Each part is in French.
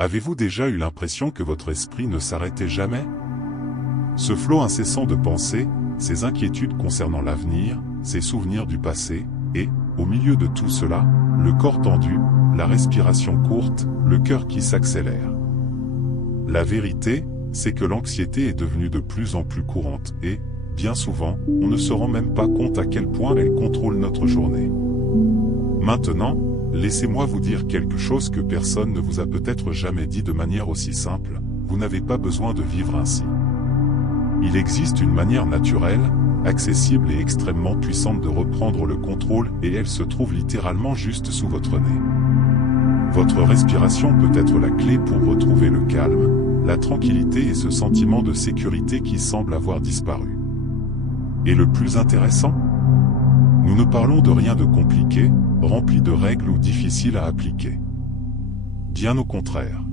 Avez-vous déjà eu l'impression que votre esprit ne s'arrêtait jamais? Ce flot incessant de pensées, ces inquiétudes concernant l'avenir, ces souvenirs du passé, et, au milieu de tout cela, le corps tendu, la respiration courte, le cœur qui s'accélère. La vérité, c'est que l'anxiété est devenue de plus en plus courante et, bien souvent, on ne se rend même pas compte à quel point elle contrôle notre journée. Maintenant, laissez-moi vous dire quelque chose que personne ne vous a peut-être jamais dit de manière aussi simple, vous n'avez pas besoin de vivre ainsi. Il existe une manière naturelle, accessible et extrêmement puissante de reprendre le contrôle et elle se trouve littéralement juste sous votre nez. Votre respiration peut être la clé pour retrouver le calme, la tranquillité et ce sentiment de sécurité qui semble avoir disparu. Et le plus intéressant? Nous ne parlons de rien de compliqué, rempli de règles ou difficile à appliquer. Bien au contraire.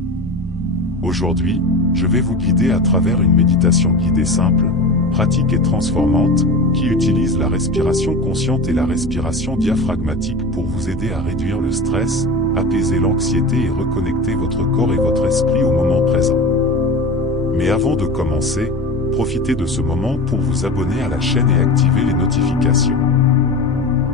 Aujourd'hui, je vais vous guider à travers une méditation guidée simple, pratique et transformante, qui utilise la respiration consciente et la respiration diaphragmatique pour vous aider à réduire le stress, apaiser l'anxiété et reconnecter votre corps et votre esprit au moment présent. Mais avant de commencer, profitez de ce moment pour vous abonner à la chaîne et activer les notifications.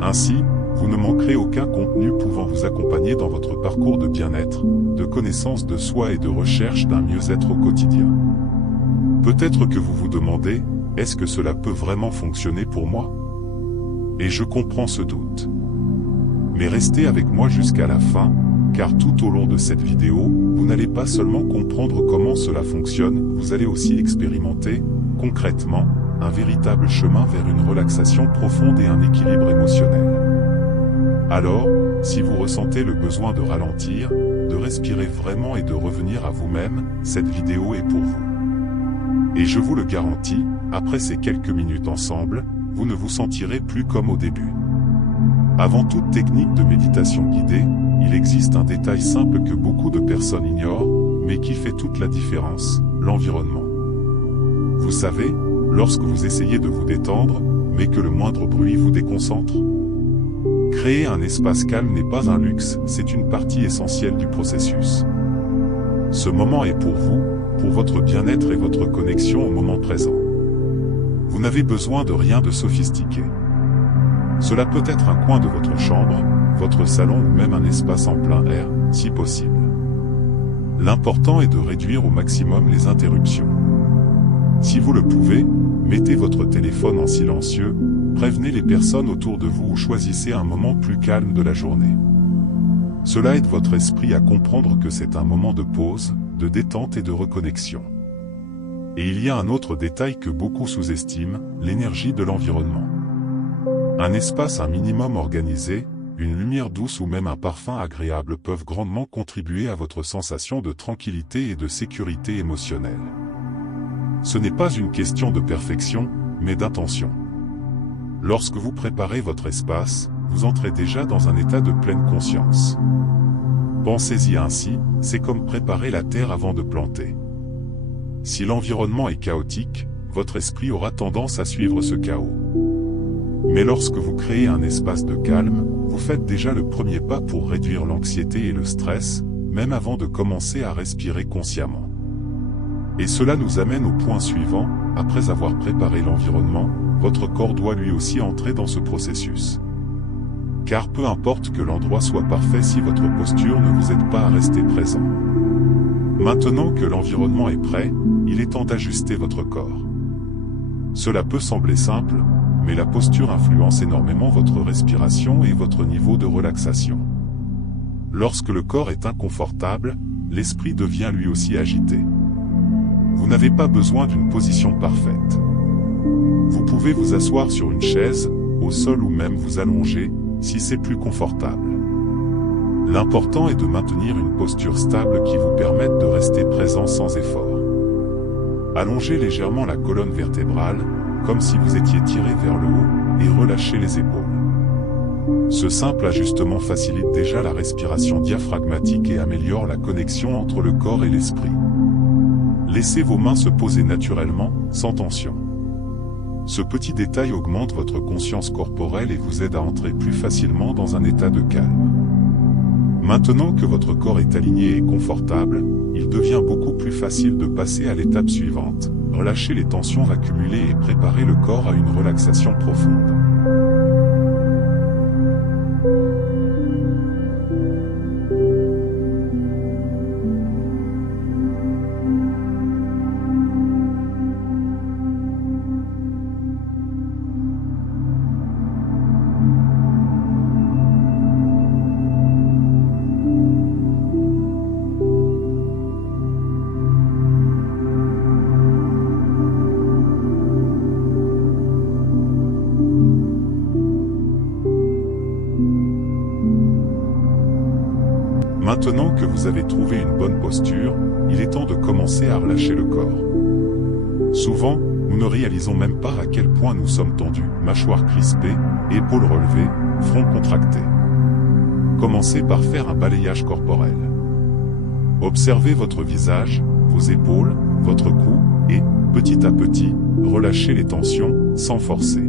Ainsi, vous ne manquerez aucun contenu pouvant vous accompagner dans votre parcours de bien-être, de connaissance de soi et de recherche d'un mieux-être au quotidien. Peut-être que vous vous demandez, est-ce que cela peut vraiment fonctionner pour moi? Et je comprends ce doute. Mais restez avec moi jusqu'à la fin, car tout au long de cette vidéo, vous n'allez pas seulement comprendre comment cela fonctionne, vous allez aussi expérimenter, concrètement, un véritable chemin vers une relaxation profonde et un équilibre émotionnel. Alors, si vous ressentez le besoin de ralentir, de respirer vraiment et de revenir à vous-même, cette vidéo est pour vous. Et je vous le garantis, après ces quelques minutes ensemble, vous ne vous sentirez plus comme au début. Avant toute technique de méditation guidée, il existe un détail simple que beaucoup de personnes ignorent, mais qui fait toute la différence, l'environnement. Vous savez, lorsque vous essayez de vous détendre, mais que le moindre bruit vous déconcentre? Créer un espace calme n'est pas un luxe, c'est une partie essentielle du processus. Ce moment est pour vous, pour votre bien-être et votre connexion au moment présent. Vous n'avez besoin de rien de sophistiqué. Cela peut être un coin de votre chambre, votre salon ou même un espace en plein air, si possible. L'important est de réduire au maximum les interruptions. Si vous le pouvez, mettez votre téléphone en silencieux, prévenez les personnes autour de vous ou choisissez un moment plus calme de la journée. Cela aide votre esprit à comprendre que c'est un moment de pause, de détente et de reconnexion. Et il y a un autre détail que beaucoup sous-estiment, l'énergie de l'environnement. Un espace un minimum organisé, une lumière douce ou même un parfum agréable peuvent grandement contribuer à votre sensation de tranquillité et de sécurité émotionnelle. Ce n'est pas une question de perfection, mais d'intention. Lorsque vous préparez votre espace, vous entrez déjà dans un état de pleine conscience. Pensez-y ainsi, c'est comme préparer la terre avant de planter. Si l'environnement est chaotique, votre esprit aura tendance à suivre ce chaos. Mais lorsque vous créez un espace de calme, vous faites déjà le premier pas pour réduire l'anxiété et le stress, même avant de commencer à respirer consciemment. Et cela nous amène au point suivant, après avoir préparé l'environnement, votre corps doit lui aussi entrer dans ce processus. Car peu importe que l'endroit soit parfait si votre posture ne vous aide pas à rester présent. Maintenant que l'environnement est prêt, il est temps d'ajuster votre corps. Cela peut sembler simple, mais la posture influence énormément votre respiration et votre niveau de relaxation. Lorsque le corps est inconfortable, l'esprit devient lui aussi agité. Vous n'avez pas besoin d'une position parfaite. Vous pouvez vous asseoir sur une chaise, au sol ou même vous allonger, si c'est plus confortable. L'important est de maintenir une posture stable qui vous permette de rester présent sans effort. Allongez légèrement la colonne vertébrale, comme si vous étiez tiré vers le haut, et relâchez les épaules. Ce simple ajustement facilite déjà la respiration diaphragmatique et améliore la connexion entre le corps et l'esprit. Laissez vos mains se poser naturellement, sans tension. Ce petit détail augmente votre conscience corporelle et vous aide à entrer plus facilement dans un état de calme. Maintenant que votre corps est aligné et confortable, il devient beaucoup plus facile de passer à l'étape suivante, relâcher les tensions accumulées et préparer le corps à une relaxation profonde. Maintenant que vous avez trouvé une bonne posture, il est temps de commencer à relâcher le corps. Souvent, nous ne réalisons même pas à quel point nous sommes tendus, mâchoire crispée, épaules relevées, front contracté. Commencez par faire un balayage corporel. Observez votre visage, vos épaules, votre cou, et, petit à petit, relâchez les tensions, sans forcer.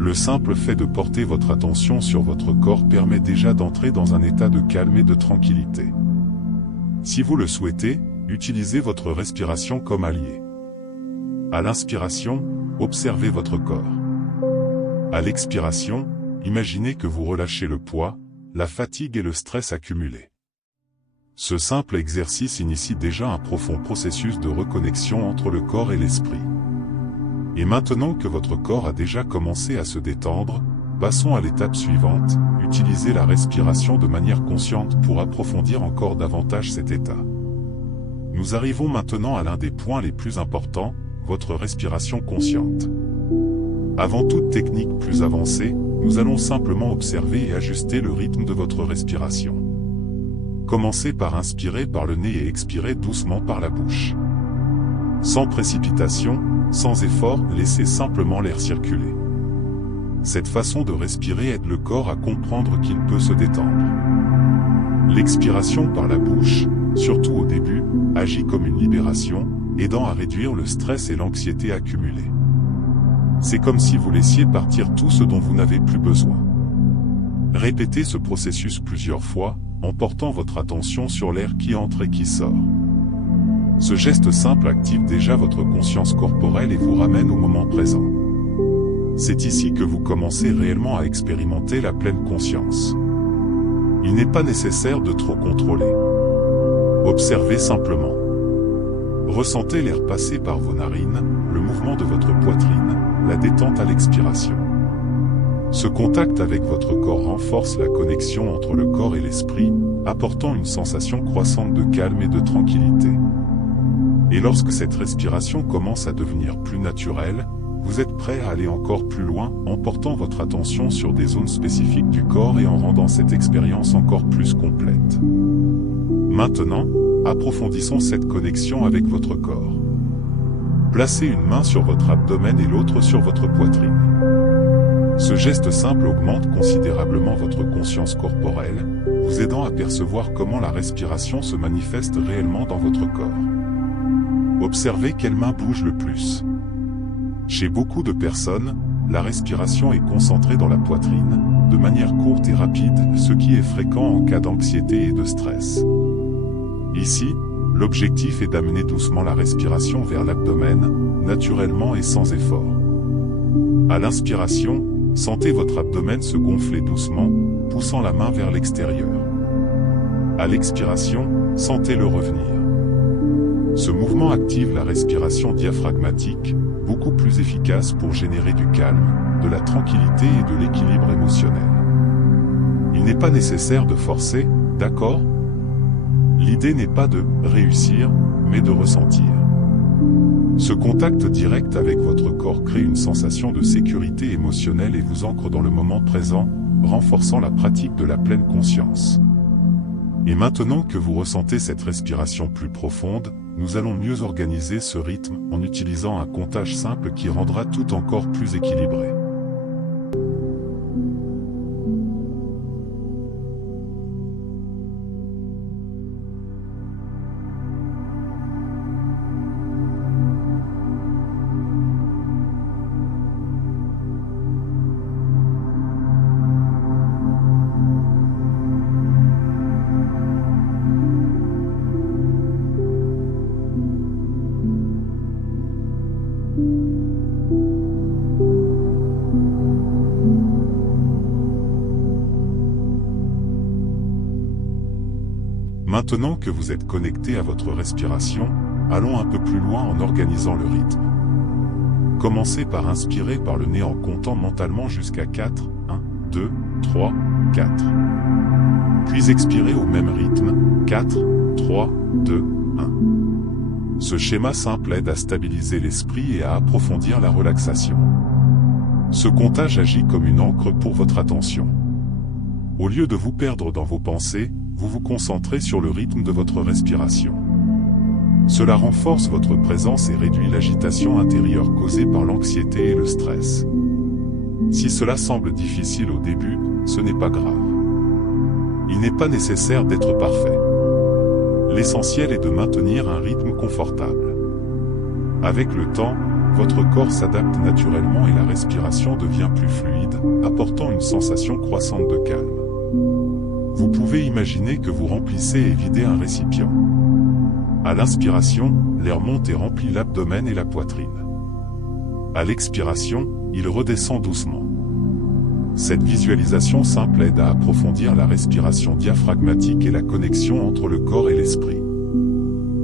Le simple fait de porter votre attention sur votre corps permet déjà d'entrer dans un état de calme et de tranquillité. Si vous le souhaitez, utilisez votre respiration comme allié. À l'inspiration, observez votre corps. À l'expiration, imaginez que vous relâchez le poids, la fatigue et le stress accumulés. Ce simple exercice initie déjà un profond processus de reconnexion entre le corps et l'esprit. Et maintenant que votre corps a déjà commencé à se détendre, passons à l'étape suivante, utilisez la respiration de manière consciente pour approfondir encore davantage cet état. Nous arrivons maintenant à l'un des points les plus importants, votre respiration consciente. Avant toute technique plus avancée, nous allons simplement observer et ajuster le rythme de votre respiration. Commencez par inspirer par le nez et expirer doucement par la bouche. Sans précipitation, sans effort, laissez simplement l'air circuler. Cette façon de respirer aide le corps à comprendre qu'il peut se détendre. L'expiration par la bouche, surtout au début, agit comme une libération, aidant à réduire le stress et l'anxiété accumulés. C'est comme si vous laissiez partir tout ce dont vous n'avez plus besoin. Répétez ce processus plusieurs fois, en portant votre attention sur l'air qui entre et qui sort. Ce geste simple active déjà votre conscience corporelle et vous ramène au moment présent. C'est ici que vous commencez réellement à expérimenter la pleine conscience. Il n'est pas nécessaire de trop contrôler. Observez simplement. Ressentez l'air passer par vos narines, le mouvement de votre poitrine, la détente à l'expiration. Ce contact avec votre corps renforce la connexion entre le corps et l'esprit, apportant une sensation croissante de calme et de tranquillité. Et lorsque cette respiration commence à devenir plus naturelle, vous êtes prêt à aller encore plus loin en portant votre attention sur des zones spécifiques du corps et en rendant cette expérience encore plus complète. Maintenant, approfondissons cette connexion avec votre corps. Placez une main sur votre abdomen et l'autre sur votre poitrine. Ce geste simple augmente considérablement votre conscience corporelle, vous aidant à percevoir comment la respiration se manifeste réellement dans votre corps. Observez quelle main bouge le plus. Chez beaucoup de personnes, la respiration est concentrée dans la poitrine, de manière courte et rapide, ce qui est fréquent en cas d'anxiété et de stress. Ici, l'objectif est d'amener doucement la respiration vers l'abdomen, naturellement et sans effort. À l'inspiration, sentez votre abdomen se gonfler doucement, poussant la main vers l'extérieur. À l'expiration, sentez-le revenir. Ce mouvement active la respiration diaphragmatique, beaucoup plus efficace pour générer du calme, de la tranquillité et de l'équilibre émotionnel. Il n'est pas nécessaire de forcer, d'accord ? L'idée n'est pas de réussir, mais de ressentir. Ce contact direct avec votre corps crée une sensation de sécurité émotionnelle et vous ancre dans le moment présent, renforçant la pratique de la pleine conscience. Et maintenant que vous ressentez cette respiration plus profonde, nous allons mieux organiser ce rythme en utilisant un comptage simple qui rendra tout encore plus équilibré. Maintenant que vous êtes connecté à votre respiration, allons un peu plus loin en organisant le rythme. Commencez par inspirer par le nez en comptant mentalement jusqu'à 4, 1, 2, 3, 4. Puis expirez au même rythme, 4, 3, 2, 1. Ce schéma simple aide à stabiliser l'esprit et à approfondir la relaxation. Ce comptage agit comme une ancre pour votre attention. Au lieu de vous perdre dans vos pensées, vous vous concentrez sur le rythme de votre respiration. Cela renforce votre présence et réduit l'agitation intérieure causée par l'anxiété et le stress. Si cela semble difficile au début, ce n'est pas grave. Il n'est pas nécessaire d'être parfait. L'essentiel est de maintenir un rythme confortable. Avec le temps, votre corps s'adapte naturellement et la respiration devient plus fluide, apportant une sensation croissante de calme. Vous pouvez imaginer que vous remplissez et videz un récipient. À l'inspiration, l'air monte et remplit l'abdomen et la poitrine. À l'expiration, il redescend doucement. Cette visualisation simple aide à approfondir la respiration diaphragmatique et la connexion entre le corps et l'esprit.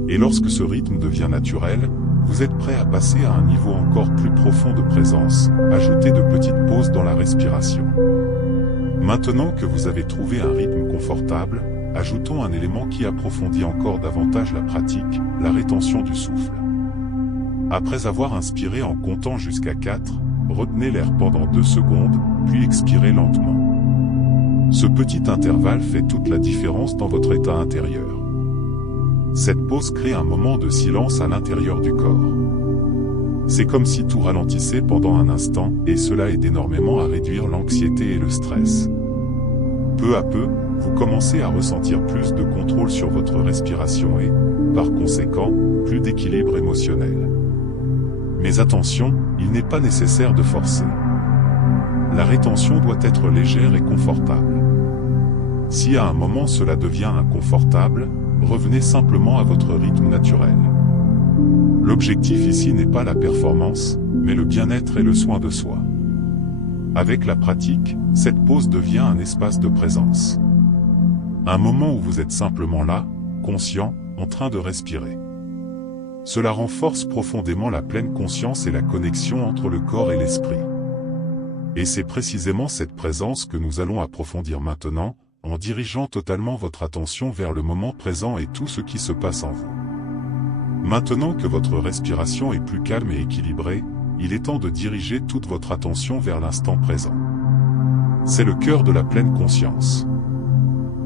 Et lorsque ce rythme devient naturel, vous êtes prêt à passer à un niveau encore plus profond de présence, ajoutez de petites pauses dans la respiration. Maintenant que vous avez trouvé un rythme confortable, ajoutons un élément qui approfondit encore davantage la pratique, la rétention du souffle. Après avoir inspiré en comptant jusqu'à 4, retenez l'air pendant 2 secondes, puis expirez lentement. Ce petit intervalle fait toute la différence dans votre état intérieur. Cette pause crée un moment de silence à l'intérieur du corps. C'est comme si tout ralentissait pendant un instant, et cela aide énormément à réduire l'anxiété et le stress. Peu à peu, vous commencez à ressentir plus de contrôle sur votre respiration et, par conséquent, plus d'équilibre émotionnel. Mais attention, il n'est pas nécessaire de forcer. La rétention doit être légère et confortable. Si à un moment cela devient inconfortable, revenez simplement à votre rythme naturel. L'objectif ici n'est pas la performance, mais le bien-être et le soin de soi. Avec la pratique, cette pause devient un espace de présence. Un moment où vous êtes simplement là, conscient, en train de respirer. Cela renforce profondément la pleine conscience et la connexion entre le corps et l'esprit. Et c'est précisément cette présence que nous allons approfondir maintenant, en dirigeant totalement votre attention vers le moment présent et tout ce qui se passe en vous. Maintenant que votre respiration est plus calme et équilibrée, il est temps de diriger toute votre attention vers l'instant présent. C'est le cœur de la pleine conscience.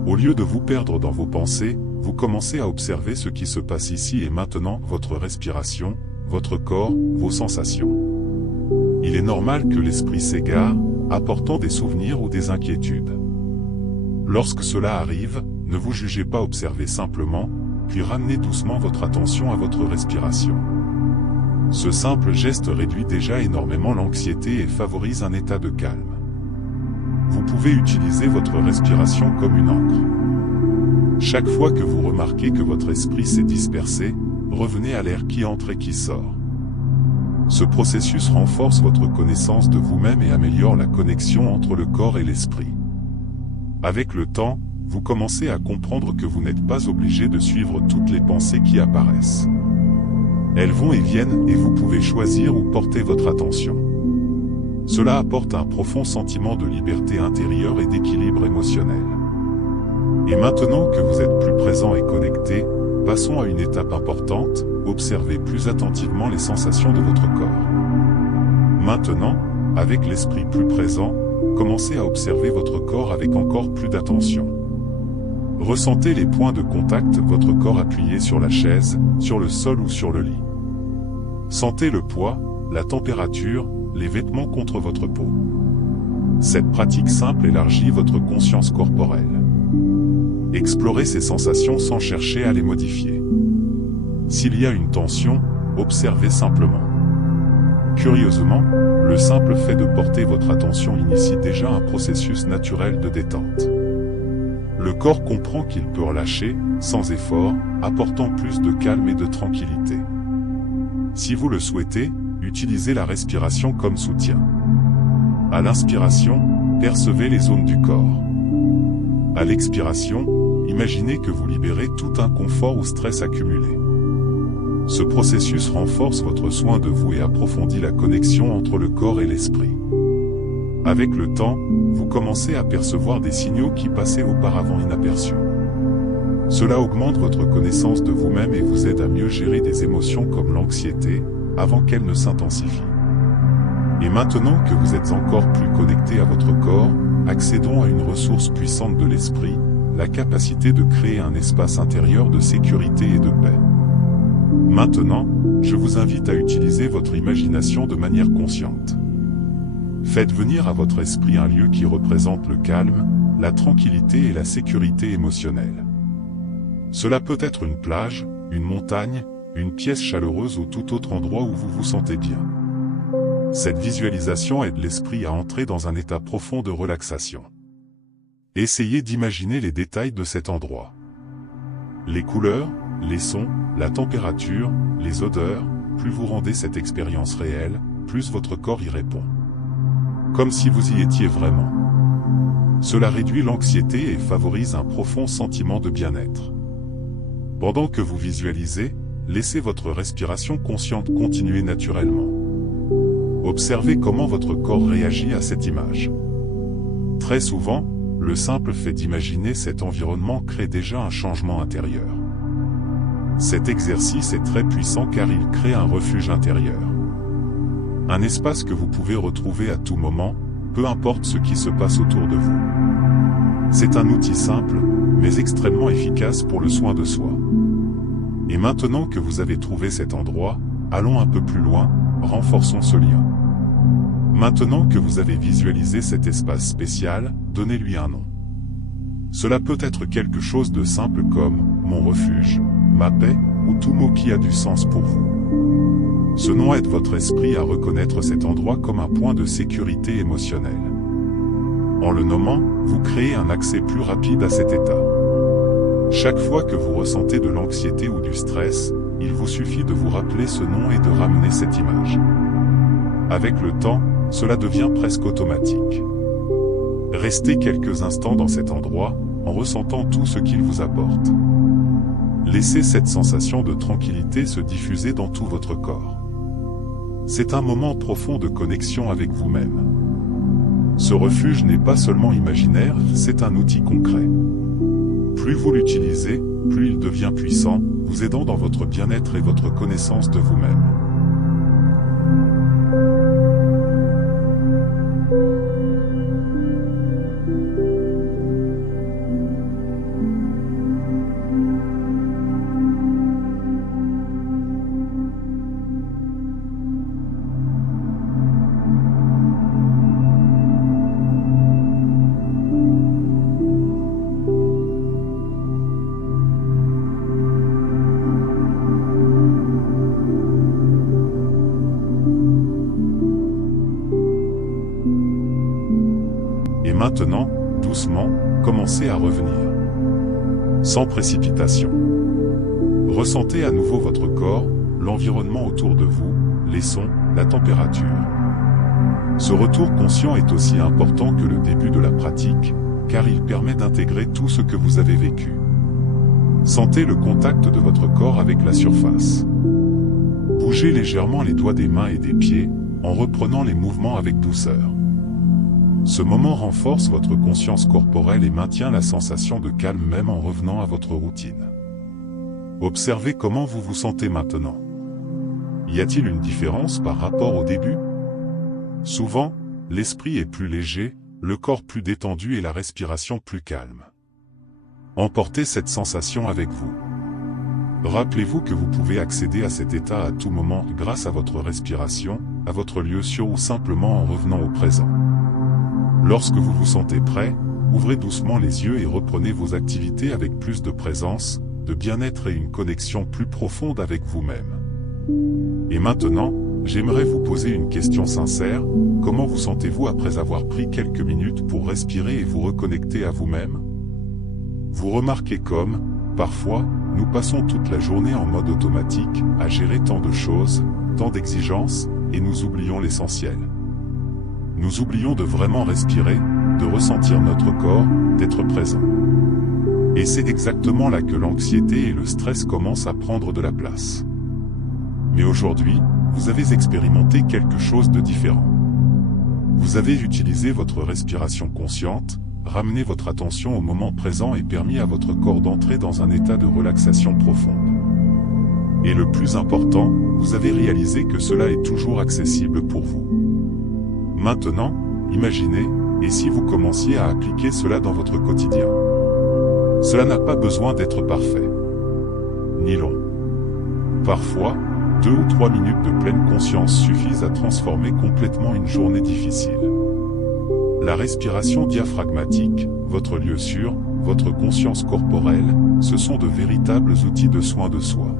Au lieu de vous perdre dans vos pensées, vous commencez à observer ce qui se passe ici et maintenant, votre respiration, votre corps, vos sensations. Il est normal que l'esprit s'égare, apportant des souvenirs ou des inquiétudes. Lorsque cela arrive, ne vous jugez pas, observez simplement, puis ramenez doucement votre attention à votre respiration. Ce simple geste réduit déjà énormément l'anxiété et favorise un état de calme. Vous pouvez utiliser votre respiration comme une encre. Chaque fois que vous remarquez que votre esprit s'est dispersé, revenez à l'air qui entre et qui sort. Ce processus renforce votre connaissance de vous-même et améliore la connexion entre le corps et l'esprit. Avec le temps, vous commencez à comprendre que vous n'êtes pas obligé de suivre toutes les pensées qui apparaissent. Elles vont et viennent et vous pouvez choisir où porter votre attention. Cela apporte un profond sentiment de liberté intérieure et d'équilibre émotionnel. Et maintenant que vous êtes plus présent et connecté, passons à une étape importante, observez plus attentivement les sensations de votre corps. Maintenant, avec l'esprit plus présent, commencez à observer votre corps avec encore plus d'attention. Ressentez les points de contact, votre corps appuyé sur la chaise, sur le sol ou sur le lit. Sentez le poids, la température, les vêtements contre votre peau. Cette pratique simple élargit votre conscience corporelle. Explorez ces sensations sans chercher à les modifier. S'il y a une tension, observez simplement. Curieusement, le simple fait de porter votre attention initie déjà un processus naturel de détente. Le corps comprend qu'il peut relâcher, sans effort, apportant plus de calme et de tranquillité. Si vous le souhaitez, utilisez la respiration comme soutien. À l'inspiration, percevez les zones du corps. À l'expiration, imaginez que vous libérez tout inconfort ou stress accumulé. Ce processus renforce votre soin de vous et approfondit la connexion entre le corps et l'esprit. Avec le temps, vous commencez à percevoir des signaux qui passaient auparavant inaperçus. Cela augmente votre connaissance de vous-même et vous aide à mieux gérer des émotions comme l'anxiété, avant qu'elles ne s'intensifient. Et maintenant que vous êtes encore plus connecté à votre corps, accédons à une ressource puissante de l'esprit, la capacité de créer un espace intérieur de sécurité et de paix. Maintenant, je vous invite à utiliser votre imagination de manière consciente. Faites venir à votre esprit un lieu qui représente le calme, la tranquillité et la sécurité émotionnelle. Cela peut être une plage, une montagne, une pièce chaleureuse ou tout autre endroit où vous vous sentez bien. Cette visualisation aide l'esprit à entrer dans un état profond de relaxation. Essayez d'imaginer les détails de cet endroit. Les couleurs, les sons, la température, les odeurs, plus vous rendez cette expérience réelle, plus votre corps y répond. Comme si vous y étiez vraiment. Cela réduit l'anxiété et favorise un profond sentiment de bien-être. Pendant que vous visualisez, laissez votre respiration consciente continuer naturellement. Observez comment votre corps réagit à cette image. Très souvent, le simple fait d'imaginer cet environnement crée déjà un changement intérieur. Cet exercice est très puissant car il crée un refuge intérieur. Un espace que vous pouvez retrouver à tout moment, peu importe ce qui se passe autour de vous. C'est un outil simple, mais extrêmement efficace pour le soin de soi. Et maintenant que vous avez trouvé cet endroit, allons un peu plus loin, renforçons ce lien. Maintenant que vous avez visualisé cet espace spécial, donnez-lui un nom. Cela peut être quelque chose de simple comme « mon refuge », « ma paix » ou tout mot qui a du sens pour vous. Ce nom aide votre esprit à reconnaître cet endroit comme un point de sécurité émotionnelle. En le nommant, vous créez un accès plus rapide à cet état. Chaque fois que vous ressentez de l'anxiété ou du stress, il vous suffit de vous rappeler ce nom et de ramener cette image. Avec le temps, cela devient presque automatique. Restez quelques instants dans cet endroit, en ressentant tout ce qu'il vous apporte. Laissez cette sensation de tranquillité se diffuser dans tout votre corps. C'est un moment profond de connexion avec vous-même. Ce refuge n'est pas seulement imaginaire, c'est un outil concret. Plus vous l'utilisez, plus il devient puissant, vous aidant dans votre bien-être et votre connaissance de vous-même. Et maintenant, doucement, commencez à revenir. Sans précipitation. Ressentez à nouveau votre corps, l'environnement autour de vous, les sons, la température. Ce retour conscient est aussi important que le début de la pratique, car il permet d'intégrer tout ce que vous avez vécu. Sentez le contact de votre corps avec la surface. Bougez légèrement les doigts des mains et des pieds, en reprenant les mouvements avec douceur. Ce moment renforce votre conscience corporelle et maintient la sensation de calme même en revenant à votre routine. Observez comment vous vous sentez maintenant. Y a-t-il une différence par rapport au début? Souvent, l'esprit est plus léger, le corps plus détendu et la respiration plus calme. Emportez cette sensation avec vous. Rappelez-vous que vous pouvez accéder à cet état à tout moment grâce à votre respiration, à votre lieu sûr ou simplement en revenant au présent. Lorsque vous vous sentez prêt, ouvrez doucement les yeux et reprenez vos activités avec plus de présence, de bien-être et une connexion plus profonde avec vous-même. Et maintenant, j'aimerais vous poser une question sincère, comment vous sentez-vous après avoir pris quelques minutes pour respirer et vous reconnecter à vous-même? Vous remarquez comme, parfois, nous passons toute la journée en mode automatique, à gérer tant de choses, tant d'exigences, et nous oublions l'essentiel. Nous oublions de vraiment respirer, de ressentir notre corps, d'être présent. Et c'est exactement là que l'anxiété et le stress commencent à prendre de la place. Mais aujourd'hui, vous avez expérimenté quelque chose de différent. Vous avez utilisé votre respiration consciente, ramené votre attention au moment présent et permis à votre corps d'entrer dans un état de relaxation profonde. Et le plus important, vous avez réalisé que cela est toujours accessible pour vous. Maintenant, imaginez, et si vous commenciez à appliquer cela dans votre quotidien? Cela n'a pas besoin d'être parfait, ni long. Parfois, 2 ou 3 minutes de pleine conscience suffisent à transformer complètement une journée difficile. La respiration diaphragmatique, votre lieu sûr, votre conscience corporelle, ce sont de véritables outils de soin de soi.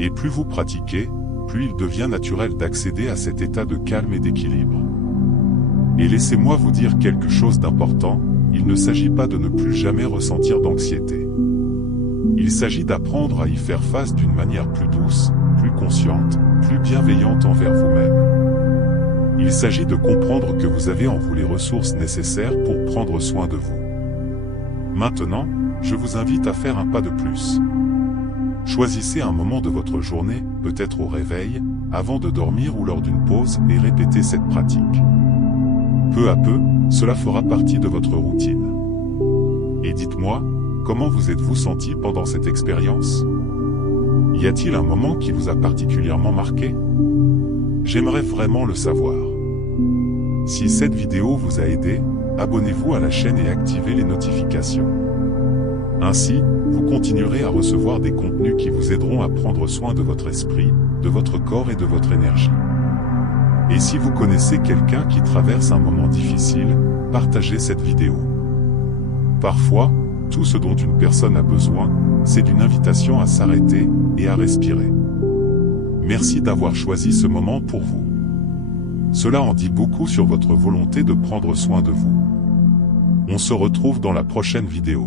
Et plus vous pratiquez, plus il devient naturel d'accéder à cet état de calme et d'équilibre. Et laissez-moi vous dire quelque chose d'important, il ne s'agit pas de ne plus jamais ressentir d'anxiété. Il s'agit d'apprendre à y faire face d'une manière plus douce, plus consciente, plus bienveillante envers vous-même. Il s'agit de comprendre que vous avez en vous les ressources nécessaires pour prendre soin de vous. Maintenant, je vous invite à faire un pas de plus. Choisissez un moment de votre journée, peut-être au réveil, avant de dormir ou lors d'une pause, et répétez cette pratique. Peu à peu, cela fera partie de votre routine. Et dites-moi, comment vous êtes-vous senti pendant cette expérience? Y a-t-il un moment qui vous a particulièrement marqué? J'aimerais vraiment le savoir. Si cette vidéo vous a aidé, abonnez-vous à la chaîne et activez les notifications. Ainsi, vous continuerez à recevoir des contenus qui vous aideront à prendre soin de votre esprit, de votre corps et de votre énergie. Et si vous connaissez quelqu'un qui traverse un moment difficile, partagez cette vidéo. Parfois, tout ce dont une personne a besoin, c'est d'une invitation à s'arrêter et à respirer. Merci d'avoir choisi ce moment pour vous. Cela en dit beaucoup sur votre volonté de prendre soin de vous. On se retrouve dans la prochaine vidéo.